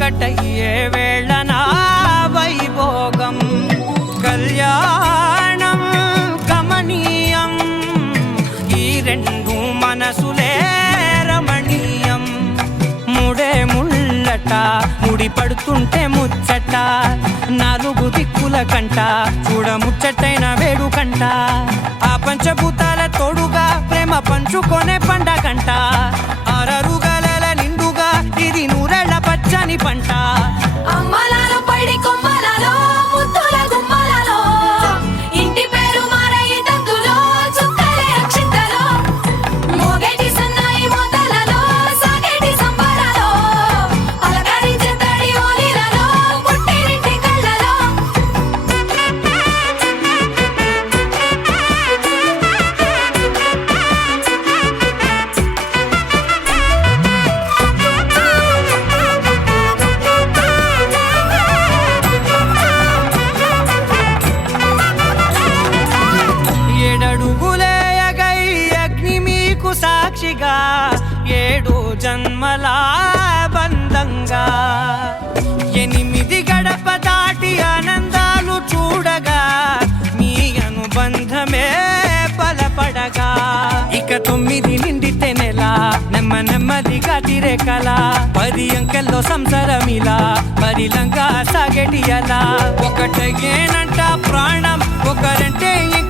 ఒక్కటయ్యే వేళనా వైభోగం. కళ్యాణం కమనీయం ఈ రెండు మనసులే రమణీయం. ముడే ముళ్ళట ముడి పడుతుంటే ముచ్చట. నాలుగు దిక్కుల కంట చూడముచ్చటైన వేడుకంట ఆ పంచభూతాల తోడుగా ప్రేమ పంచుకొనే పండగంట. అరరు ರೇಖಲ ಪರಿ పది సంసారమిలా. మరిలంగా సాగటియలా ఒకటేనంట ప్రాణం ఒకరంటే ఇంక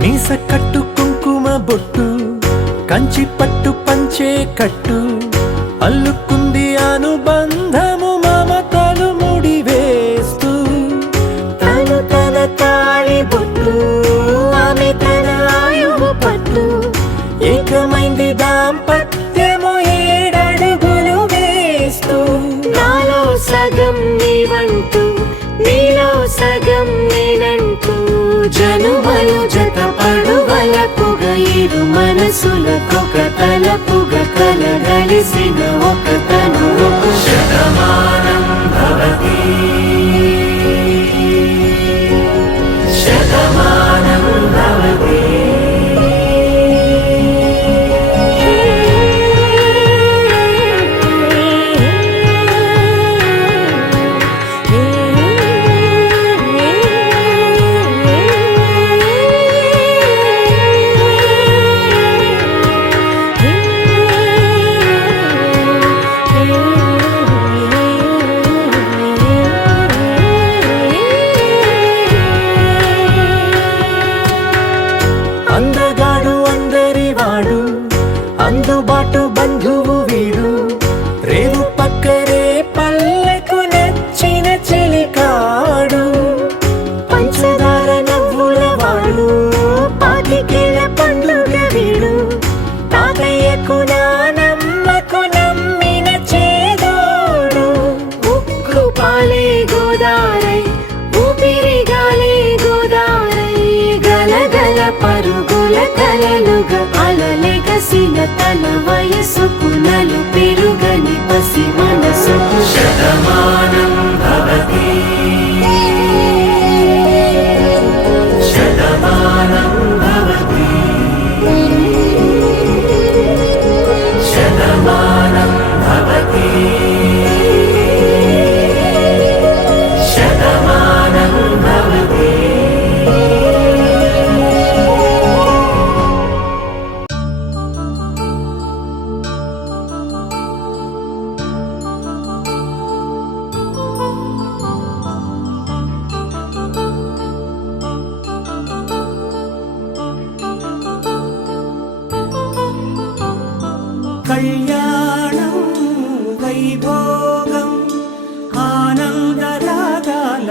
మీస కట్టు కుంకుమ బొట్టు కంచి పట్టు పంచే కట్టు అల్లుకుంది అనుబంధ ఏడు మనసులకొక తలపుగ కలగలిసిన ఒక తను. శతమాన కలలుగా అలలెగసిన తన వయసుకు నలు పెరుగని పసి మనసుకు శతమానం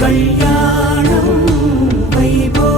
కళ్యాణం వైభోగం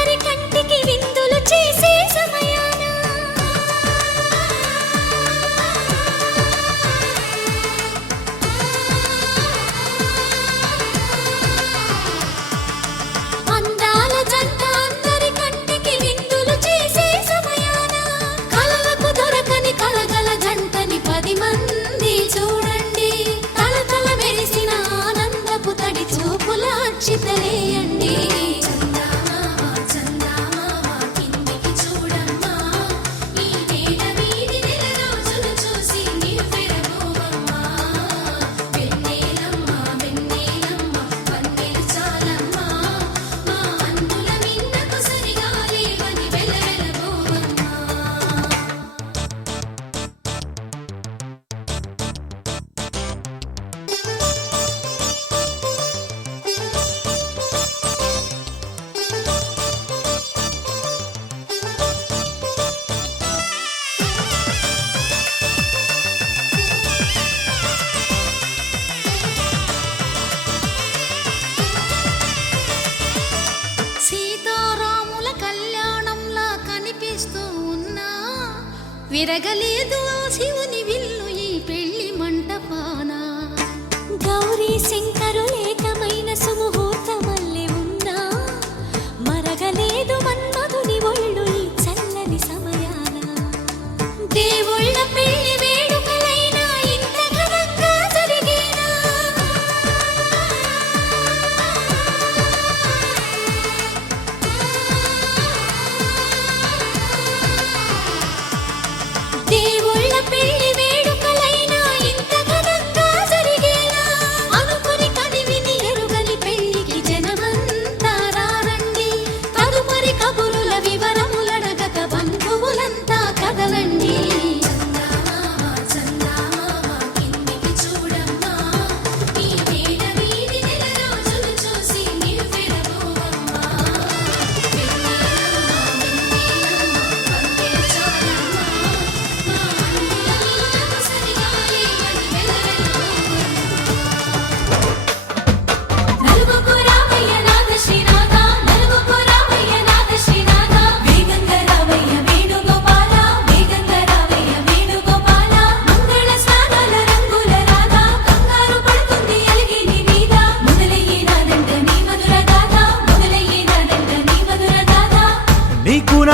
విరగలేదు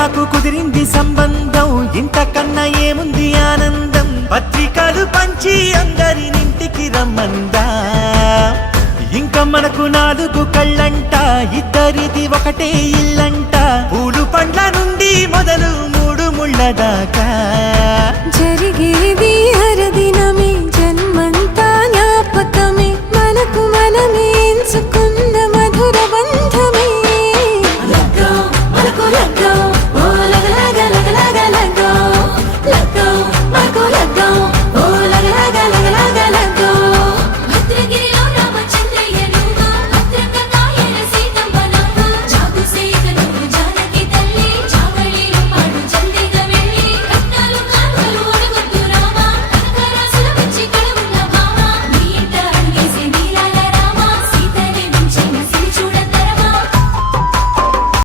నాకు కుదిరింది సంబంధం. ఇంతకన్నా ఏముంది ఆనందం? పత్రికలు పంచి అందరినింటికి రమ్మందా. ఇంకా మనకు నాలుగు కళ్ళంట ఇద్దరిది ఒకటే ఇల్లంట. పూలు పండ్ల నుండి మొదలు మూడు ముళ్ళ దాకా. జరిగేది